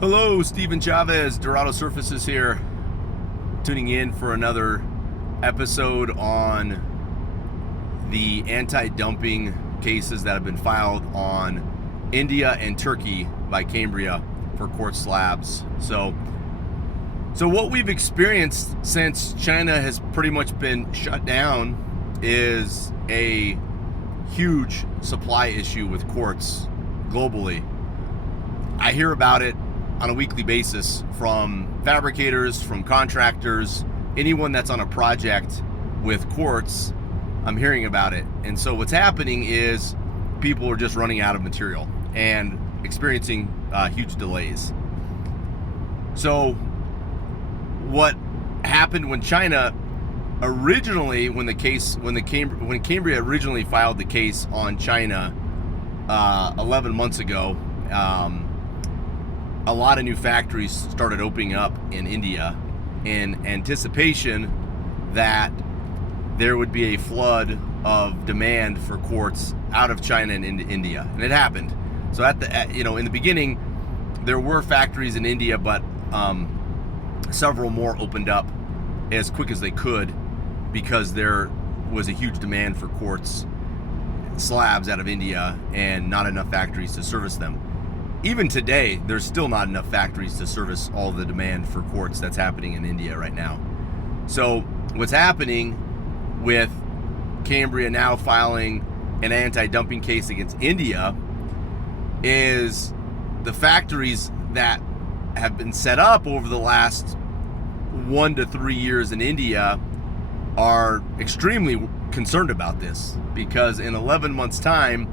Hello, Steven Chavez, Dorado Surfaces here, tuning in for another episode on the anti-dumping cases that have been filed on India and Turkey by Cambria for quartz slabs. So what we've experienced since China has pretty much been shut down is a huge supply issue with quartz globally. I hear about it on a weekly basis from fabricators, from contractors, anyone that's on a project with quartz. I'm hearing about it. And so what's happening is people are just running out of material and experiencing huge delays. So what happened when China originally, when Cambria originally filed the case on China 11 months ago, a lot of new factories started opening up in India in anticipation that there would be a flood of demand for quartz out of China and into India, and it happened. So in the beginning, there were factories in India, but several more opened up as quick as they could because there was a huge demand for quartz slabs out of India and not enough factories to service them. Even today, there's still not enough factories to service all the demand for quartz that's happening in India right now. So what's happening with Cambria now filing an anti-dumping case against India is the factories that have been set up over the last 1 to 3 years in India are extremely concerned about this, because in 11 months' time,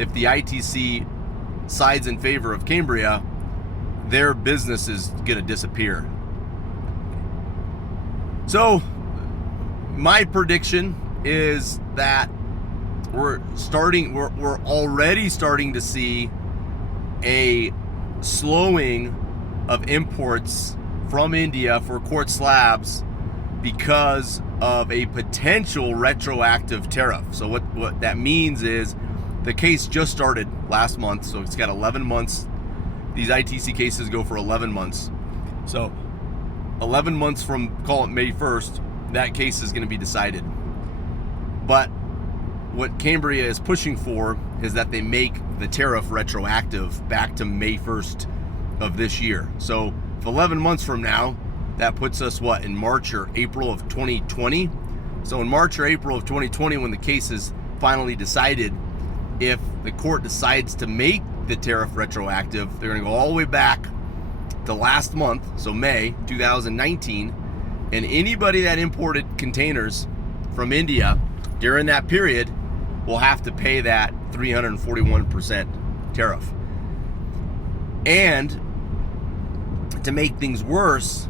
if the ITC sides in favor of Cambria, their business is going to disappear. So my prediction is that we're already starting to see a slowing of imports from India for quartz slabs because of a potential retroactive tariff. So what that means is the case just started last month, so it's got 11 months. These ITC cases go for 11 months. So 11 months from, call it May 1st, that case is going to be decided. But what Cambria is pushing for is that they make the tariff retroactive back to May 1st of this year. So if 11 months from now, that puts us in March or April of 2020. So in March or April of 2020, when the case is finally decided, if the court decides to make the tariff retroactive, they're going to go all the way back to last month, so May 2019, and anybody that imported containers from India during that period will have to pay that 341% tariff. And to make things worse,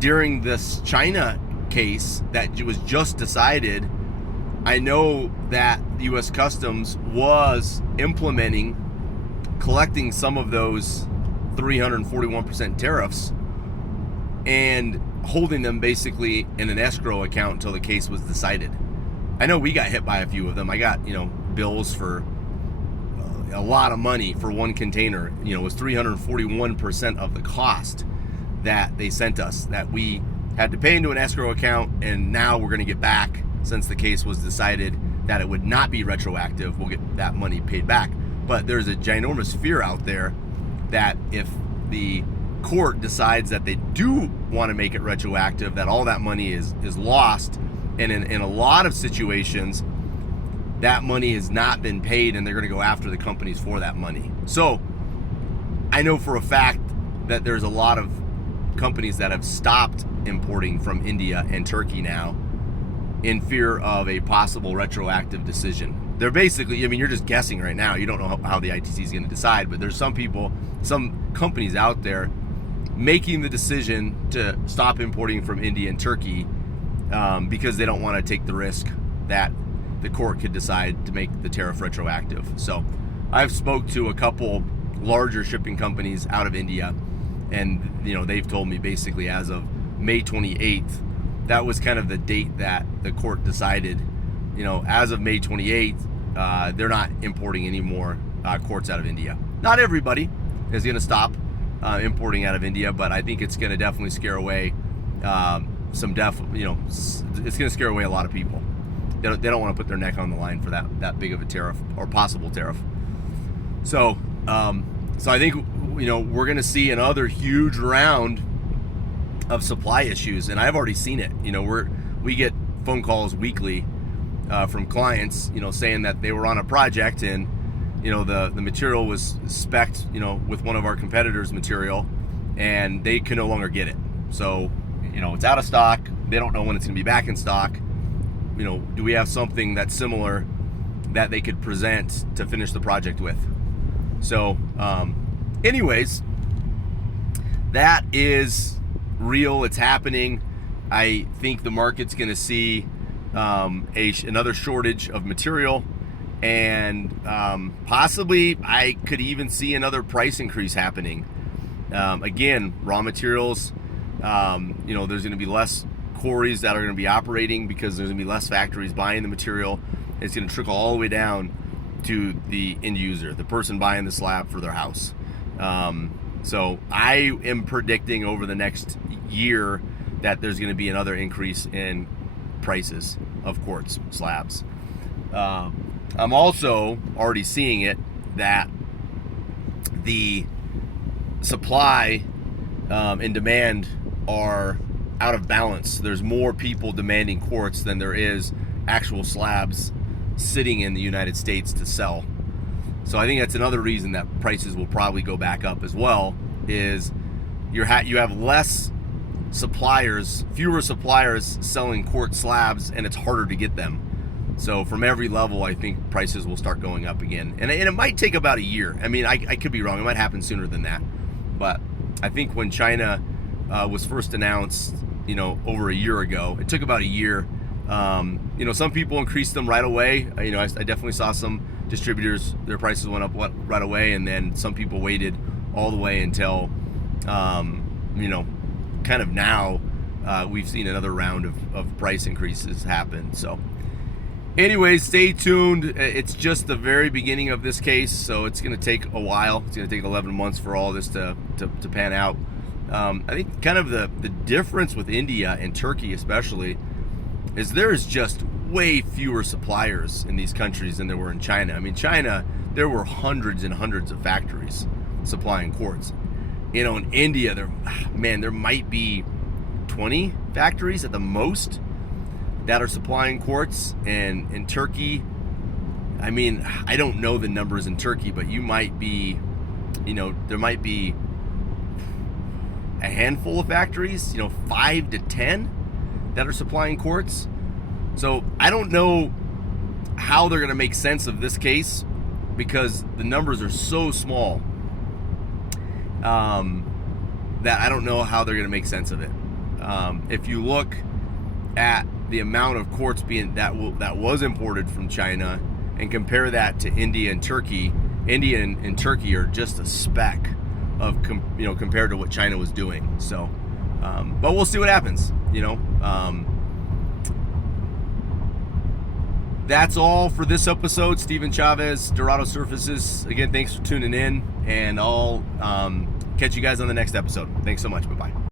during this China case that was just decided, I know that the U.S. Customs was collecting some of those 341% tariffs and holding them basically in an escrow account until the case was decided. I know we got hit by a few of them. I got, bills for a lot of money for one container. It was 341% of the cost that they sent us that we had to pay into an escrow account, and now we're going to get back. Since the case was decided that it would not be retroactive, we'll get that money paid back. But there's a ginormous fear out there that if the court decides that they do want to make it retroactive, that all that money is lost. And in a lot of situations, that money has not been paid, and they're going to go after the companies for that money. So I know for a fact that there's a lot of companies that have stopped importing from India and Turkey now in fear of a possible retroactive decision. They're basically, you're just guessing right now. You don't know how the ITC is going to decide, but there's some companies out there making the decision to stop importing from India and Turkey because they don't want to take the risk that the court could decide to make the tariff retroactive. So I've spoke to a couple larger shipping companies out of India, and they've told me basically as of May 28th, that was kind of the date that the court decided. As of May 28th, they're not importing any more quartz out of India. Not everybody is going to stop. importing out of India, but I think it's going to definitely scare away it's going to scare away a lot of people. They don't want to put their neck on the line for that big of a tariff or possible tariff. So I think we're going to see another huge round of supply issues, and I've already seen it. We get phone calls weekly from clients, saying that they were on a project and the material was spec'd, with one of our competitors' material, and they can no longer get it. So, it's out of stock. They don't know when it's going to be back in stock. Do we have something that's similar that they could present to finish the project with? So, anyways, that is real. It's happening. I think the market's going to see another shortage of material, and possibly I could even see another price increase happening. Again, raw materials, there's going to be less quarries that are going to be operating because there's going to be less factories buying the material. It's going to trickle all the way down to the end user, the person buying the slab for their house. So I am predicting over the next year that there's going to be another increase in prices of quartz slabs. I'm also already seeing it that the supply and demand are out of balance. There's more people demanding quartz than there is actual slabs sitting in the United States to sell. So I think that's another reason that prices will probably go back up as well, is you have less suppliers, fewer suppliers selling quartz slabs, and it's harder to get them. So from every level, I think prices will start going up again. And it might take about a year. I mean, I could be wrong. It might happen sooner than that. But I think when China was first announced, over a year ago, it took about a year. Some people increased them right away. I definitely saw some distributors, their prices went up right away. And then some people waited all the way until, kind of now we've seen another round of price increases happen. So anyways, stay tuned. It's just the very beginning of this case, so it's going to take a while. It's going to take 11 months for all this to pan out. I think kind of the difference with India and Turkey especially is there's just way fewer suppliers in these countries than there were in China. I mean, China, there were hundreds and hundreds of factories supplying quartz. In India, there might be 20 factories at the most that are supplying quartz. And in Turkey, I mean, I don't know the numbers in Turkey, but there might be a handful of factories, 5 to 10 that are supplying quartz. So I don't know how they're going to make sense of this case because the numbers are so small that I don't know how they're going to make sense of it. If you look at the amount of quartz that was imported from China and compare that to India and Turkey, India and Turkey are just a speck of compared to what China was doing. So, but we'll see what happens. That's all for this episode. Steven Chavez, Dorado Surfaces. Again, thanks for tuning in, and I'll catch you guys on the next episode. Thanks so much. Bye-bye.